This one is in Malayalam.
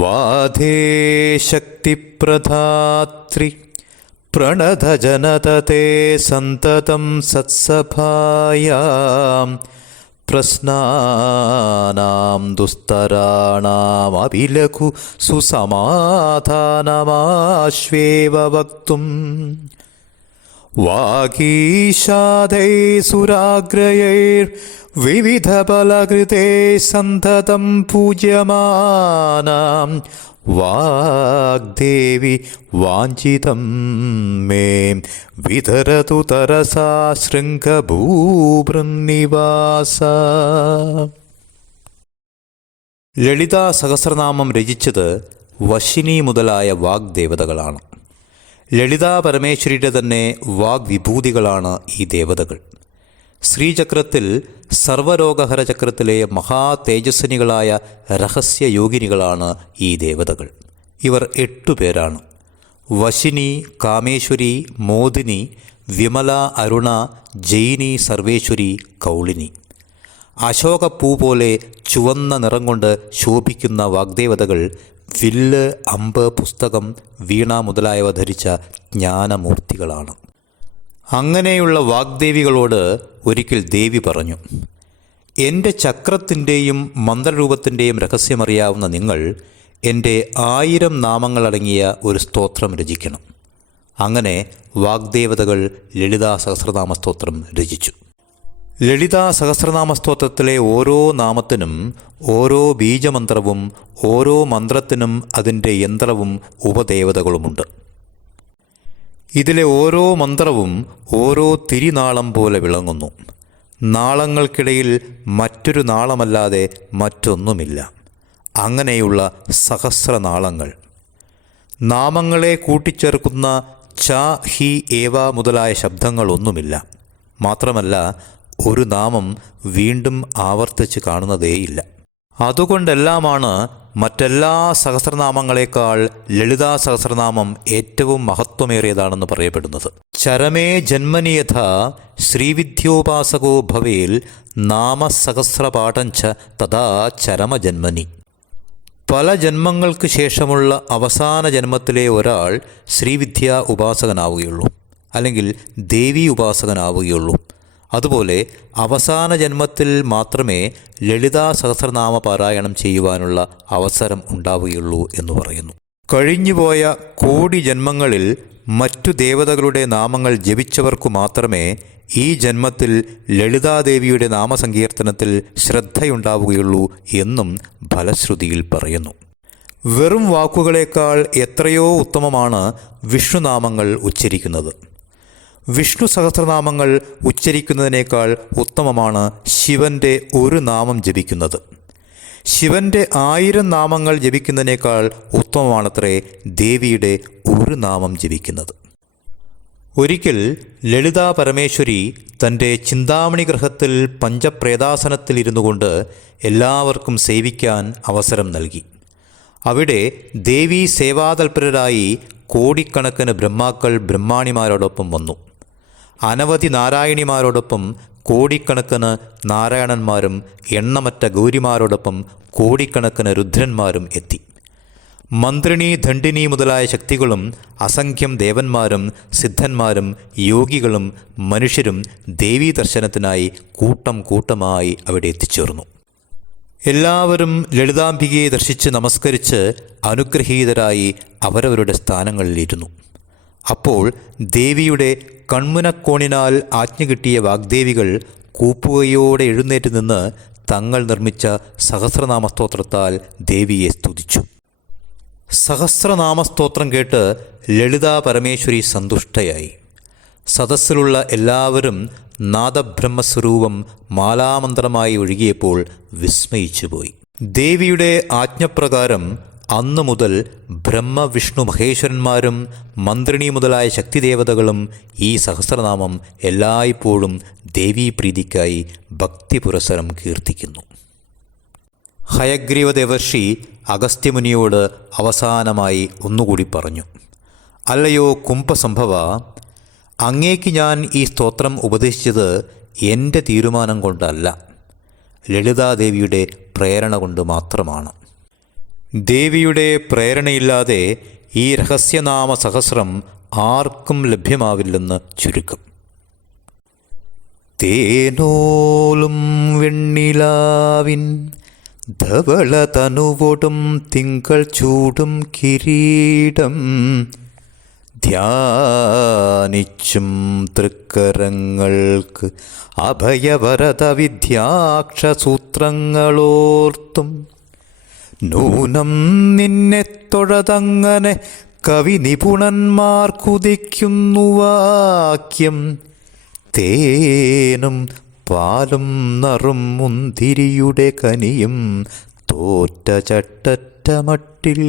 വാധേ ശക്തിപ്രധാത്രി പ്രണതജനതതേ സന്തതം സത്സഭായാം പ്രശ്നാനാം ദുസ്തരാണാമഭിലഘു സുസമാധാനമാശ്വേവ വക്തും വാഗീഷാദൈ സുരാഗ്രയൈർവിവിധബലകൃതേ സന്തതം പൂജ്യമാനാം വാഗ്ദേവി വാഞ്ചിതം മേ വിതരതു തരസാ ശൃംഗഭൂഭൃന്നിവാസ. ലളിതാ സഹസ്രനാമം രചിച്ചത് വശിനി മുതലായ വാഗ്ദേവതകളാണ്. ലളിതാ പരമേശ്വരിയുടെ തന്നെ വാഗ്വിഭൂതികളാണ് ഈ ദേവതകൾ. ശ്രീചക്രത്തിൽ സർവരോഗഹര ചക്രത്തിലെ മഹാതേജസ്വിനികളായ രഹസ്യയോഗിനികളാണ് ഈ ദേവതകൾ. ഇവർ 8 പേരാണ്: വശിനി, കാമേശ്വരി, മോദിനി, വിമല, അരുണ, ജയിനി, സർവേശ്വരി, കൗളിനി. അശോകപ്പൂ പോലെ ചുവന്ന നിറം കൊണ്ട് ശോഭിക്കുന്ന വാഗ്ദേവതകൾ വില്ല്, അമ്പ്, പുസ്തകം, വീണ മുതലായവ ധരിച്ച ജ്ഞാനമൂർത്തികളാണ്. അങ്ങനെയുള്ള വാഗ്ദേവികളോട് ഒരിക്കൽ ദേവി പറഞ്ഞു, എൻ്റെ ചക്രത്തിൻ്റെയും മന്ത്രരൂപത്തിൻ്റെയും രഹസ്യമറിയാവുന്ന നിങ്ങൾ എൻ്റെ 1000 നാമങ്ങളടങ്ങിയ ഒരു സ്തോത്രം രചിക്കണം. അങ്ങനെ വാഗ്ദേവതകൾ ലളിതാ സഹസ്രനാമ സ്തോത്രം രചിച്ചു. ലളിതാ സഹസ്രനാമ സ്തോത്രത്തിലെ ഓരോ നാമത്തിനും ഓരോ ബീജമന്ത്രവും ഓരോ മന്ത്രത്തിനും അതിൻ്റെ യന്ത്രവും ഉപദേവതകളുമുണ്ട്. ഇതിലെ ഓരോ മന്ത്രവും ഓരോ തിരിനാളം പോലെ വിളങ്ങുന്നു. നാളങ്ങൾക്കിടയിൽ മറ്റൊരു നാളമല്ലാതെ മറ്റൊന്നുമില്ല. അങ്ങനെയുള്ള സഹസ്രനാളങ്ങൾ. നാമങ്ങളെ കൂട്ടിച്ചേർക്കുന്ന ച, ഹി, ഏവ മുതലായ ശബ്ദങ്ങളൊന്നുമില്ല. മാത്രമല്ല, ഒരു നാമം വീണ്ടും ആവർത്തിച്ച് കാണുന്നതേയില്ല. അതുകൊണ്ടെല്ലാമാണ് മറ്റെല്ലാ സഹസ്രനാമങ്ങളെക്കാൾ ലളിതാ സഹസ്രനാമം ഏറ്റവും മഹത്വമേറിയതാണെന്ന് പറയപ്പെടുന്നത്. ചരമേ ജന്മനിയഥ ശ്രീവിദ്യോപാസകോ ഭവേൽ നാമസഹസ്രപാഠഞ്ച തഥാ ചരമജന്മനി. പല ജന്മങ്ങൾക്ക് ശേഷമുള്ള അവസാന ജന്മത്തിലെ ഒരാൾ ശ്രീവിദ്യ ഉപാസകനാവുകയുള്ളൂ, അല്ലെങ്കിൽ ദേവി ഉപാസകനാവുകയുള്ളൂ. അതുപോലെ അവസാന ജന്മത്തിൽ മാത്രമേ ലളിതാ സഹസ്രനാമ പാരായണം ചെയ്യുവാനുള്ള അവസരം ഉണ്ടാവുകയുള്ളൂ എന്ന് പറയുന്നു. കഴിഞ്ഞുപോയ കോടി ജന്മങ്ങളിൽ മറ്റു ദേവതകളുടെ നാമങ്ങൾ ജപിച്ചവർക്കു മാത്രമേ ഈ ജന്മത്തിൽ ലളിതാദേവിയുടെ നാമസങ്കീർത്തനത്തിൽ ശ്രദ്ധയുണ്ടാവുകയുള്ളൂ എന്നും ഫലശ്രുതിയിൽ പറയുന്നു. വെറും വാക്കുകളേക്കാൾ എത്രയോ ഉത്തമമാണ് വിഷ്ണുനാമങ്ങൾ ഉച്ചരിക്കുന്നത്. വിഷ്ണു സഹസ്രനാമങ്ങൾ ഉച്ചരിക്കുന്നതിനേക്കാൾ ഉത്തമമാണ് ശിവൻ്റെ ഒരു നാമം ജപിക്കുന്നത്. ശിവൻ്റെ 1000 നാമങ്ങൾ ജപിക്കുന്നതിനേക്കാൾ ഉത്തമമാണത്രേ ദേവിയുടെ ഒരു നാമം ജപിക്കുന്നത്. ഒരിക്കൽ ലളിതാ പരമേശ്വരി തൻ്റെ ചിന്താമണി ഗൃഹത്തിൽ പഞ്ചപ്രേതാസനത്തിലിരുന്നു കൊണ്ട് എല്ലാവർക്കും സേവിക്കാൻ അവസരം നൽകി. അവിടെ ദേവീ സേവാതൽപരരായി കോടിക്കണക്കിന് ബ്രഹ്മാക്കൾ ബ്രഹ്മാണിമാരോടൊപ്പം വന്നു. അനവധി നാരായണിമാരോടൊപ്പം കോടിക്കണക്കിന് നാരായണന്മാരും എണ്ണമറ്റ ഗൗരിമാരോടൊപ്പം കോടിക്കണക്കിന് രുദ്രന്മാരും എത്തി. മന്ത്രിണി, ദണ്ഡിനി മുതലായ ശക്തികളും അസംഖ്യം ദേവന്മാരും സിദ്ധന്മാരും യോഗികളും മനുഷ്യരും ദേവീ ദർശനത്തിനായി കൂട്ടം കൂട്ടമായി അവിടെ എത്തിച്ചേർന്നു. എല്ലാവരും ലളിതാംബികയെ ദർശിച്ച് നമസ്കരിച്ച് അനുഗ്രഹീതരായി അവരവരുടെ സ്ഥാനങ്ങളിലിരുന്നു. അപ്പോൾ ദേവിയുടെ കൺമുനക്കോണിനാൽ ആജ്ഞ കിട്ടിയ വാഗ്ദേവികൾ കൂപ്പുകയോടെ എഴുന്നേറ്റ് നിന്ന് തങ്ങൾ നിർമ്മിച്ച സഹസ്രനാമസ്തോത്രത്താൽ ദേവിയെ സ്തുതിച്ചു. സഹസ്രനാമസ്തോത്രം കേട്ട് ലളിതാ പരമേശ്വരി സന്തുഷ്ടയായി. സദസ്സിലുള്ള എല്ലാവരും നാദബ്രഹ്മസ്വരൂപം മാലാമന്ത്രമായി ഒഴുകിയപ്പോൾ വിസ്മയിച്ചുപോയി. ദേവിയുടെ ആജ്ഞപ്രകാരം അന്നു മുതൽ ബ്രഹ്മ, വിഷ്ണു, മഹേശ്വരന്മാരും മന്ത്രിണി മുതലായ ശക്തിദേവതകളും ഈ സഹസ്രനാമം എല്ലായ്പ്പോഴും ദേവീപ്രീതിക്കായി ഭക്തിപുരസരം കീർത്തിക്കുന്നു. ഹയഗ്രീവ ദേവർഷി അഗസ്ത്യമുനിയോട് അവസാനമായി ഒന്നുകൂടി പറഞ്ഞു, അല്ലയോ കുംഭസംഭവ, അങ്ങേക്ക് ഞാൻ ഈ സ്തോത്രം ഉപദേശിച്ചത് എൻ്റെ തീരുമാനം കൊണ്ടല്ല, ലളിതാദേവിയുടെ പ്രേരണ കൊണ്ട് മാത്രമാണ്. ദേവിയുടെ പ്രേരണയില്ലാതെ ഈ രഹസ്യനാമ സഹസ്രം ആർക്കും ലഭ്യമാവില്ലെന്ന് ചുരുക്കം. തേനോലും വെണ്ണിലാവിൻ ധവളതനുവൊടും തിങ്കൾ ചൂടും കിരീടം ധ്യാനിച്ചും തൃക്കരങ്ങൾക്ക് അഭയവരത വിദ്യാക്ഷസൂത്രങ്ങളോർത്തും നൂനം നിന്നെ തൊഴതങ്ങനെ കവി നിപുണന്മാർക്കുദിക്കുന്നു വാക്യം. തേനും പാലും നറും മുന്തിരിയുടെ കനിയും തോറ്റ ചട്ടറ്റ മട്ടിൽ.